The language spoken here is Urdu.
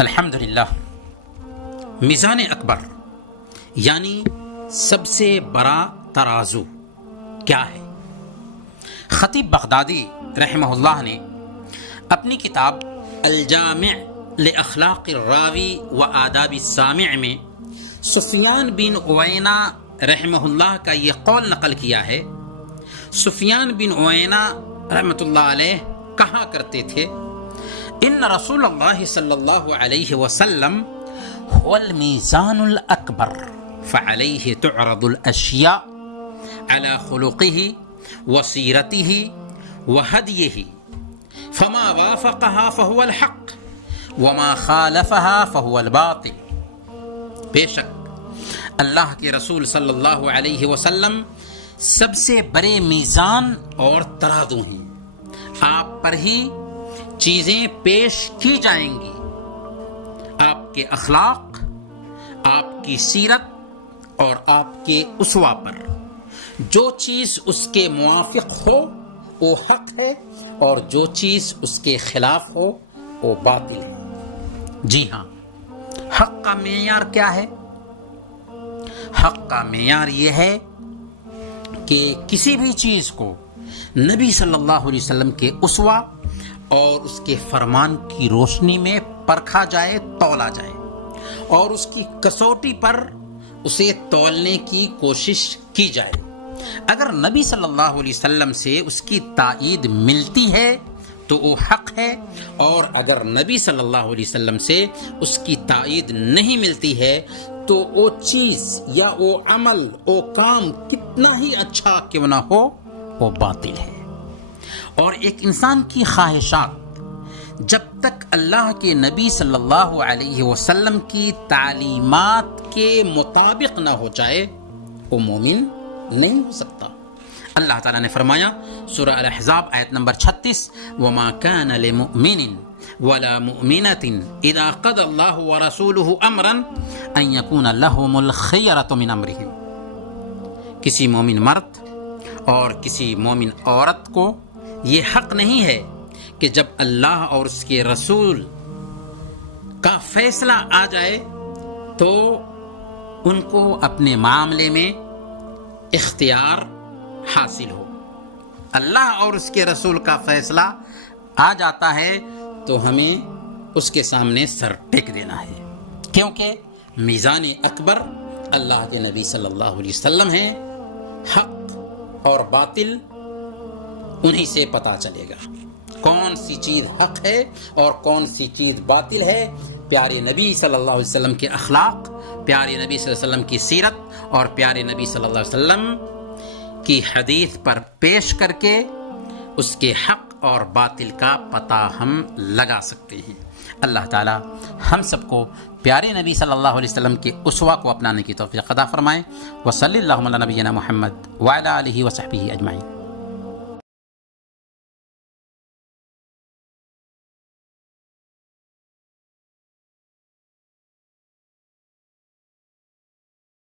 الحمدللہ، میزان اکبر یعنی سب سے بڑا ترازو کیا ہے؟ خطیب بغدادی رحمہ اللہ نے اپنی کتاب الجامع لاخلاق الراوی و آداب السامع میں سفیان بن عیینہ رحمہ اللہ کا یہ قول نقل کیا ہے۔ سفیان بن عیینہ رحمۃ اللہ علیہ کہا کرتے تھے، ان رسول اللہ صلی اللہ علیہ وسلم هو المیزان الاکبر فعلیہ تعرض الاشیاء على خلقه وسیرته وهدیه فما وافقها فهو الحق وما خالفها فهو الباطل۔ بے شک اللہ کے رسول صلی اللہ علیہ وسلم سب سے بڑے میزان اور ترازو ہیں، آپ پر ہی چیزیں پیش کی جائیں گی، آپ کے اخلاق، آپ کی سیرت اور آپ کے اسوہ پر۔ جو چیز اس کے موافق ہو وہ حق ہے اور جو چیز اس کے خلاف ہو وہ باطل ہے۔ جی ہاں، حق کا معیار کیا ہے؟ حق کا معیار یہ ہے کہ کسی بھی چیز کو نبی صلی اللہ علیہ وسلم کے اسوہ اور اس کے فرمان کی روشنی میں پرکھا جائے، تولا جائے، اور اس کی کسوٹی پر اسے تولنے کی کوشش کی جائے۔ اگر نبی صلی اللہ علیہ وسلم سے اس کی تائید ملتی ہے تو وہ حق ہے، اور اگر نبی صلی اللہ علیہ وسلم سے اس کی تائید نہیں ملتی ہے تو وہ چیز یا وہ عمل، وہ کام کتنا ہی اچھا کیوں نہ ہو وہ باطل ہے۔ اور ایک انسان کی خواہشات جب تک اللہ کے نبی صلی اللہ علیہ وسلم کی تعلیمات کے مطابق نہ ہو جائے وہ مومن نہیں ہو سکتا۔ اللہ تعالیٰ نے فرمایا سورہ الاحزاب آیت نمبر 36، وَمَا كَانَ لِمُؤْمِنٍ وَلَا مُؤْمِنَةٍ إِذَا قَضَى اللَّهُ وَرَسُولُهُ أَمْرًا أَن يَكُونَ لَهُمُ الْخِيَرَةُ مِنْ أَمْرِهِمْ۔ کسی مومن مرد اور کسی مومن عورت کو یہ حق نہیں ہے کہ جب اللہ اور اس کے رسول کا فیصلہ آ جائے تو ان کو اپنے معاملے میں اختیار حاصل ہو۔ اللہ اور اس کے رسول کا فیصلہ آ جاتا ہے تو ہمیں اس کے سامنے سر ٹیک دینا ہے، کیونکہ میزان اکبر اللہ کے نبی صلی اللہ علیہ وسلم ہیں۔ حق اور باطل انہی سے پتہ چلے گا، کون سی چیز حق ہے اور کون سی چیز باطل ہے۔ پیارے نبی صلی اللہ علیہ وسلم کے اخلاق، پیارے نبی صلی اللہ علیہ وسلم کی سیرت اور پیارے نبی صلی اللہ علیہ وسلم کی حدیث پر پیش کر کے اس کے حق اور باطل کا پتہ ہم لگا سکتے ہیں۔ اللہ تعالی ہم سب کو پیارے نبی صلی اللہ علیہ وسلم کے اسوہ کو اپنانے کی توفیق عطا فرمائے۔ وصلی اللہ علی نبینا محمد وعلی آلہ وصحبہ اجمعین۔